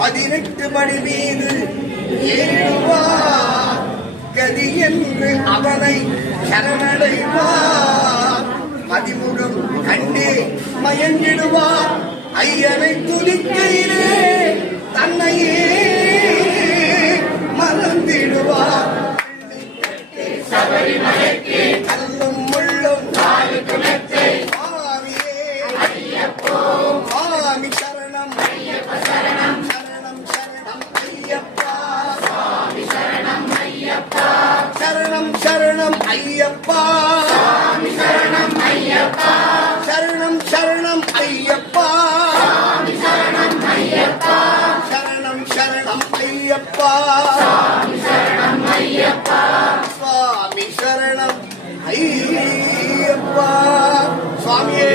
18 படி மீது ஏறுவார் கதி என்று அவனை சரணடைவார். மதிமுகம் கண்டே மயங்கிடுவார் ஐயனை துதிக்கையிலே தன்னையே மறந்திடுவார். சபரிமலைக்கு கல்லும் முள்ளும் சுவாமி சரணம் சரணம் சரணம் ஐயப்பா சரணம் சரணம் ஐயப்பா சரணம் சரணம் ஐயப்பா சரணம் சரணம் ஐயப்பா சுவாமி சரணம் ஐயப்பா. சுவாமியே